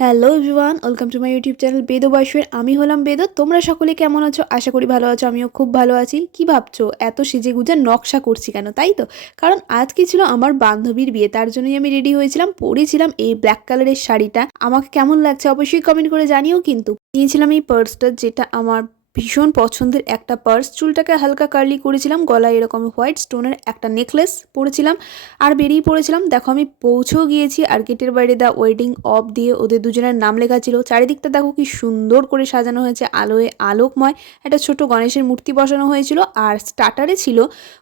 Hello everyone, welcome to my YouTube channel বেদ বয়সের। আমি হলাম বেদ। তোমরা সকলে কেমন আছো? আশা করি ভালো আছো, আমিও খুব ভালো আছি। কি ভাবছ? এত সেজে গুজে নকশা করছি কেন, তাই তো? কারণ আজকে ছিল আমার বান্ধবীর বিয়ে, তার জন্যই আমি রেডি হয়েছিলাম, পরেছিলাম এই ব্ল্যাক কালারের শাড়িটা। আমাকে কেমন লাগছে অবশ্যই কমেন্ট করে জানিও কিন্তু। নিয়েছিলাম এই পার্সটা যেটা আমার ভীষণ পছন্দের একটা পার্স। চুলটাকে হালকা কার্লি করেছিলাম, গলায় এরকম হোয়াইট স্টোনের একটা নেকলেস পরেছিলাম আর বেরিয়ে পড়েছিলাম। দেখো, আমি পৌঁছেও গিয়েছি আর গেটের বাইরে দা ওয়েডিং অফ দিয়ে ওদের দুজনের নাম লেখা ছিল। চারিদিকটা দেখো কি সুন্দর করে সাজানো হয়েছে, আলোয় আলোকময়। একটা ছোট গণেশের মূর্তি বসানো হয়েছিল আর স্টার্টারে ছিল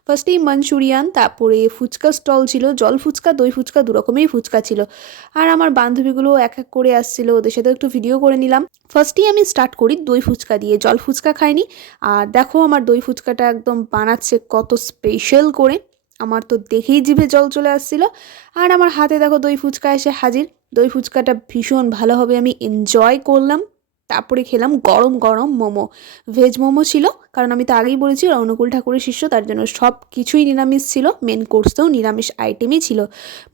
ফার্স্টেই মাঞ্চুরিয়ান, তারপরে ফুচকা স্টল ছিল, জল ফুচকা, দই ফুচকা, দু রকমেরই ফুচকা ছিল। আর আমার বান্ধবীগুলো এক এক করে আসছিল, ওদের সাথে একটু ভিডিও করে নিলাম। ফার্স্টেই আমি স্টার্ট করি দই ফুচকা দিয়ে, জল ফুচকা খাইনি। আর দেখো আমার দই ফুচকাটা একদম বানাচ্ছে কত স্পেশাল করে। আমার তো দেখেই জিভে জল চলে আসছিল। আর আমার হাতে দেখো দই ফুচকা এসে হাজির। দই ফুচকাটা ভীষণ ভালোভাবে আমি এনজয় করলাম। তারপরে খেলাম গরম গরম মোমো। ভেজ মোমো ছিল, কারণ আমি তো আগেই বলেছি অনুকূল ঠাকুরের শিষ্য, তার জন্য সব কিছুই নিরামিষ ছিল। মেন কোর্সেও নিরামিষ আইটেমই ছিল।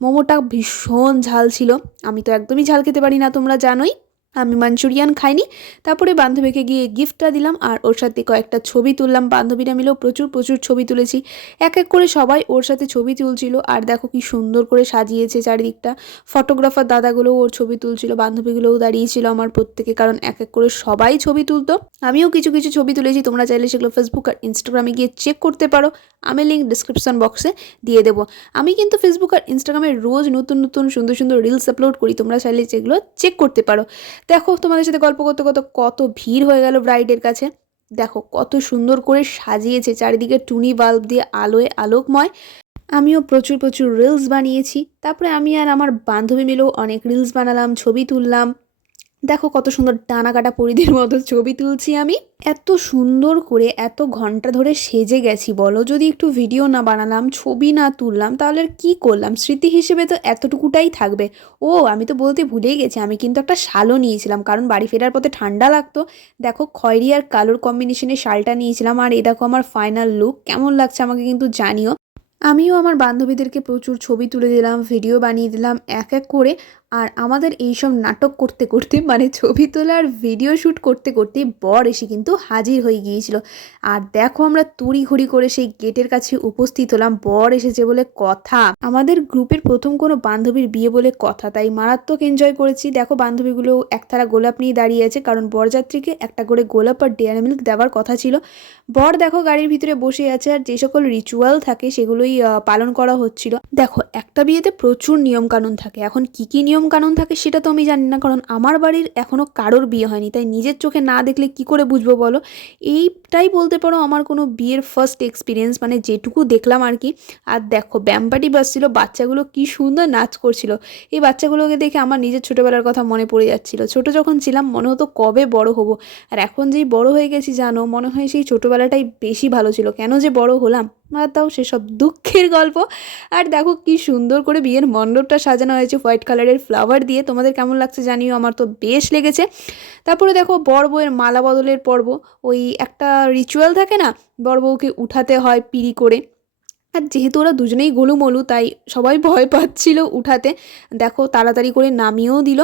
মোমোটা ভীষণ ঝাল ছিল। আমি তো একদমই ঝাল খেতে পারি না, তোমরা জানোই। আমি মাঞ্চুরিয়ান খাইনি। তারপরে বান্ধবীকে গিয়ে গিফটটা দিলাম আর ওর সাথে কয়েকটা ছবি তুললাম। বান্ধবীরা মিলেও প্রচুর প্রচুর ছবি তুলেছি। এক এক করে সবাই ওর সাথে ছবি তুলছিল আর দেখো কি সুন্দর করে সাজিয়েছে চারিদিকটা। ফটোগ্রাফার দাদাগুলো ওর ছবি তুলছিল, বান্ধবীগুলোও দাঁড়িয়েছিল আমার প্রত্যেকে কারণ এক এক করে সবাই ছবি তুলতো। আমিও কিছু কিছু ছবি তুলেছি, তোমরা চাইলে সেগুলো ফেসবুক আর ইনস্টাগ্রামে গিয়ে চেক করতে পারো। আমি লিঙ্ক ডিসক্রিপশন বক্সে দিয়ে দেবো। আমি কিন্তু ফেসবুক আর ইনস্টাগ্রামে রোজ নতুন নতুন, সুন্দর সুন্দর রিলস আপলোড করি, তোমরা চাইলে সেগুলো চেক করতে পারো। দেখো তোমাদের সাথে গল্প করতে করতে কত ভিড় হয়ে গেল ব্রাইডের কাছে। দেখো কত সুন্দর করে সাজিয়েছে চারিদিকে টুনি বাল্ব দিয়ে আলোয় আলোকময়। আমিও প্রচুর প্রচুর রিলস বানিয়েছি। তারপরে আমি আর আমার বান্ধবী মিলেও অনেক রিলস বানালাম, ছবি তুললাম। দেখো কত সুন্দর ডানা কাটা পরিদের মতো ছবি তুলছি আমি। এত সুন্দর করে এত ঘণ্টা ধরে সেজে গেছি, বলো যদি একটু ভিডিও না বানালাম, ছবি না তুললাম, তাহলে কী করলাম? স্মৃতি হিসেবে তো এতটুকুটাই থাকবে। ও, আমি তো বলতে ভুলেই গেছি, আমি কিন্তু একটা শালও নিয়েছিলাম, কারণ বাড়ি ফেরার পথে ঠান্ডা লাগতো। দেখো, খয়েরি আর কালোর কম্বিনেশনে শালটা নিয়েছিলাম, আর এ দেখো আমার ফাইনাল লুক কেমন লাগছে আমাকে কিন্তু জানিও। আমিও আমার বান্ধবীদেরকে প্রচুর ছবি তুলে দিলাম ভিডিও বানিয়ে দিলাম, এক এক করে। আর আমাদের এইসব নাটক করতে করতে মানে ছবি তোলার ভিডিও শ্যুট করতে করতে বর এসে কিন্তু হাজির হয়ে গিয়েছিল। আর দেখো আমরা তুড়ি ঘড়ি করে সেই গেটের কাছে উপস্থিত হলাম। বর এসেছে বলে কথা। আমাদের গ্রুপের প্রথম কোনো বান্ধবীর বিয়ে বলে কথা, তাই মারাত্মক এনজয় করেছি। দেখো বান্ধবীগুলো একতারা গোলাপ নিয়ে দাঁড়িয়ে আছে, কারণ বরযাত্রীকে একটা করে গোলাপ আর ডেয়ারি মিল্ক দেওয়ার কথা ছিল। বর দেখো গাড়ির ভিতরে বসে আছে, আর যে সকল রিচুয়াল থাকে সেগুলোই পালন করা হচ্ছিল। দেখো, একটা বিয়েতে প্রচুর নিয়মকানুন থাকে। এখন কি কি নিয়ম কানুন থাকে সেটা তো আমি জানি না। কারণ আমার বাড়ির এখনও কারোর বিয়ে হয়নি। তাই নিজের চোখে না দেখলে কি করে বুঝব বলো? এইটাই বলতে পারো আমার কোনো বিয়ের ফার্স্ট এক্সপিরিয়েন্স মানে যেটুকু দেখলাম আর কি। আর দেখো ব্যাম্পাটি বাজছিল, বাচ্চাগুলো কি সুন্দর নাচ করছিল। এই বাচ্চাগুলোকে দেখে আমার নিজের ছোটোবেলার কথা মনে পড়ে যাচ্ছিল। ছোট যখন ছিলাম, মনে হতো কবে বড় হব। আর এখন যেই বড় হয়ে গেছি, জানো, মনে হয় সেই ছোটোবেলাটাই বেশি ভালো ছিল। কেন যে বড় হলাম? আর তাও সেসব দুঃখের গল্প। আর দেখো কি সুন্দর করে বিয়ের মণ্ডপটা সাজানো হয়েছে হোয়াইট কালারের ফ্লাওয়ার দিয়ে। তোমাদের কেমন লাগছে জানিও, আমার তো বেশ লেগেছে। তারপরে দেখো বর বউয়ের মালা বদলের পর্ব। ওই একটা রিচুয়াল থাকে না বর বউকে উঠাতে হয় পিড়ি করে। আর যেহেতু ওরা দুজনেই গোলুমলু, তাই সবাই ভয় পাচ্ছিল উঠাতে। দেখো তাড়াতাড়ি করে নামিয়েও দিল।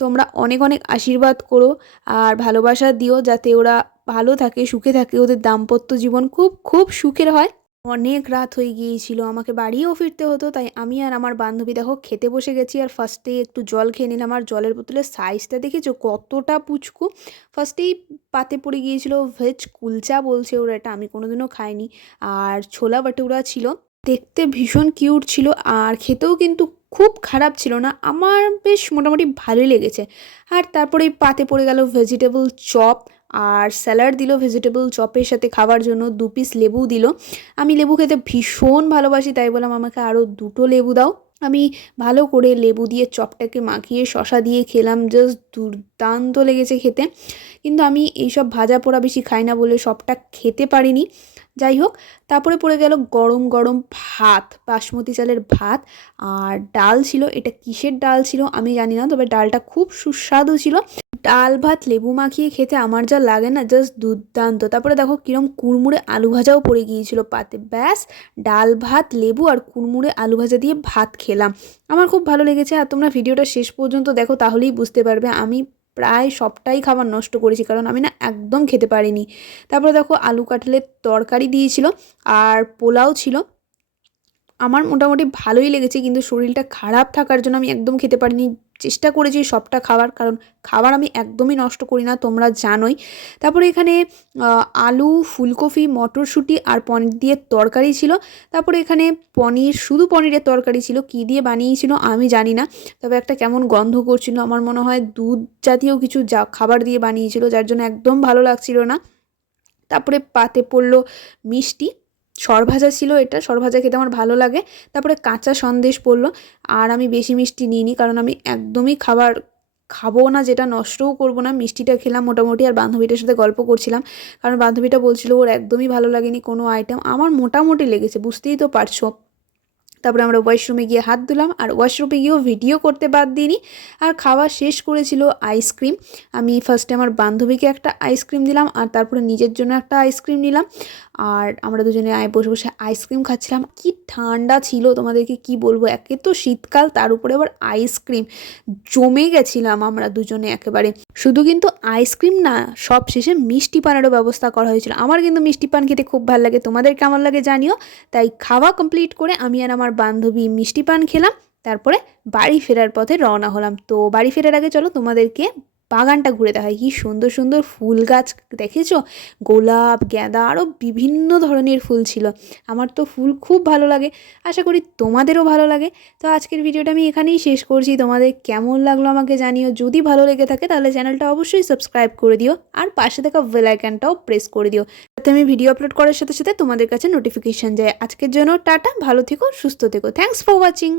তোমরা অনেক অনেক আশীর্বাদ করো আর ভালোবাসা দিও যাতে ওরা ভালো থাকে, সুখে থাকে। ওদের দাম্পত্য জীবন খুব খুব সুখের হয়। অনেক রাত হয়ে গিয়েছিল, আমাকে বাড়িও ফিরতে হতো, তাই আমি আর আমার বান্ধবী দেখো খেতে বসে গেছি আর ফার্স্টে একটু জল খেয়ে নিলাম আর জলের বোতলের সাইজটা দেখেছ কতটা পুচকু? ফার্স্টেই পাতে পড়ে গিয়েছিল ভেজ কুলচা বলছে ওরা, এটা আমি কোনোদিনও খাইনি। আর ছোলা বাটুরা ছিল, দেখতে ভীষণ কিউট ছিল আর খেতেও কিন্তু খুব খারাপ ছিল না, আমার বেশ মোটামুটি ভালোই লেগেছে। আর তারপরে পাতে পড়ে গেল ভেজিটেবল চপ আর স্যালাড দিল ভেজিটেবল চপের সাথে খাওয়ার জন্য দু পিস লেবু দিল। আমি লেবু খেতে ভীষণ ভালোবাসি, তাই বললাম আমাকে আরও দুটো লেবু দাও। আমি ভালো করে লেবু দিয়ে চপটাকে মাখিয়ে শশা দিয়ে খেলাম জাস্ট দুর্দান্ত লেগেছে খেতে। কিন্তু আমি এইসব ভাজা পোড়া বেশি খাই না বলে সবটা খেতে পারিনি। যাই হোক, তারপরে পড়ে গেল গরম গরম ভাত, বাসমতি চালের ভাত। আর ডাল ছিল, এটা কিসের ডাল ছিল আমি জানি না, তবে ডালটা খুব সুস্বাদু ছিল। ডাল, ভাত, লেবু মাখিয়ে খেতে আমার যা লাগে না জাস্ট দুর্দান্ত। তারপরে দেখো কিরম কুড়মুড়ে আলু ভাজাও পড়ে গিয়েছিল পাতে। ব্যাস, ডাল, ভাত, লেবু আর কুড়মুড়ে আলু ভাজা দিয়ে ভাত খেলাম। আমার খুব ভালো লেগেছে, আর তোমরা ভিডিওটা শেষ পর্যন্ত দেখো, তাহলেই বুঝতে পারবে আমি প্রায় সবটাই খাবার নষ্ট করেছি, কারণ আমি না একদম খেতে পারিনি। তারপরে দেখো আলু কাঁঠালের তরকারি দিয়েছিল আর পোলাও ছিল। আমার মোটামুটি ভালোই লেগেছে, কিন্তু শরীরটা খারাপ থাকার জন্য আমি একদম খেতে পারিনি। চেষ্টা করেছি সবটা খাবার কারণ খাবার আমি একদমই নষ্ট করি না, তোমরা জানোই। তারপরে এখানে আলু, ফুলকপি, মটরশুঁটি আর পনির দিয়ে তরকারি ছিল। তারপরে এখানে পনির, শুধু পনিরের তরকারি ছিল, কী দিয়ে বানিয়েছিল আমি জানি না। তবে একটা কেমন গন্ধ করছিল, আমার মনে হয় দুধ জাতীয় কিছু যা, খাবার দিয়ে বানিয়েছিল, যার জন্য একদম ভালো লাগছিল না। তারপরে পাতে পড়ল মিষ্টি। সরভাজা ছিল এটা, সরভাজা খেতে আমার ভালো লাগে। তারপরে কাঁচা সন্দেশ পড়ল, আর আমি বেশি মিষ্টি নিইনি, কারণ আমি একদমই খাবার খাব না, যেটা নষ্টও করব না, মিষ্টিটা খেলাম মোটামুটি, আর বান্ধবীটার সাথে গল্প করছিলাম। কারণ বান্ধবীটা বলছিল, ওর একদমই ভালো লাগেনি কোনো আইটেম আমার মোটামুটি লেগেছে, বুঝতেই তো পারছ। তারপরে আমরা ওয়াশরুমে গিয়ে হাত ধুলাম আর ওয়াশরুমে গিয়েও ভিডিও করতে বাদ দিইনি। আর খাওয়া শেষ করেছিল আইসক্রিম আমি ফার্স্টে আমার বান্ধবীকে একটা আইসক্রিম দিলাম আর তারপরে নিজের জন্য একটা আইসক্রিম নিলাম। আর আমরা দুজনে বসে বসে আইসক্রিম খাচ্ছিলাম। কি ঠান্ডা ছিল, তোমাদেরকে কি বলব? একে তো শীতকাল, তার উপরে আবার আইসক্রিম জমে গেছিলাম আমরা দুজনে একেবারে। শুধু কিন্তু আইসক্রিম না, সব শেষে মিষ্টি পানেরও ব্যবস্থা করা হয়েছিল। আমার কিন্তু মিষ্টি পান খেতে খুব ভালো লাগে। তোমাদের কেমন লাগে জানিও। তাই খাওয়া কমপ্লিট করে আমি আর আমার বান্ধবী মিষ্টি পান খেলাম, তারপরে বাড়ি ফেরার পথে রওনা হলাম। তো বাড়ি ফেরার আগে চলো তোমাদেরকে বাগানটা ঘুরে দেখাই কি সুন্দর সুন্দর ফুল গাছ, দেখেছ? গোলাপ, গাঁদা আরও বিভিন্ন ধরনের ফুল ছিল। আমার তো ফুল খুব ভালো লাগে। আশা করি তোমাদেরও ভালো লাগে। তো আজকের ভিডিওটা আমি এখানেই শেষ করছি। তোমাদের কেমন লাগল আমাকে জানিও। যদি ভালো লেগে থাকে তাহলে চ্যানেলটা অবশ্যই সাবস্ক্রাইব করে দিও। আর পাশে থাকা বেল আইকনটাও প্রেস করে দিও। যাতে আমি ভিডিও আপলোড করার সাথে সাথে তোমাদের কাছে নোটিফিকেশান যায়। আজকের জন্য টাটা। ভালো থেকো, সুস্থ থেকো। Thanks for watching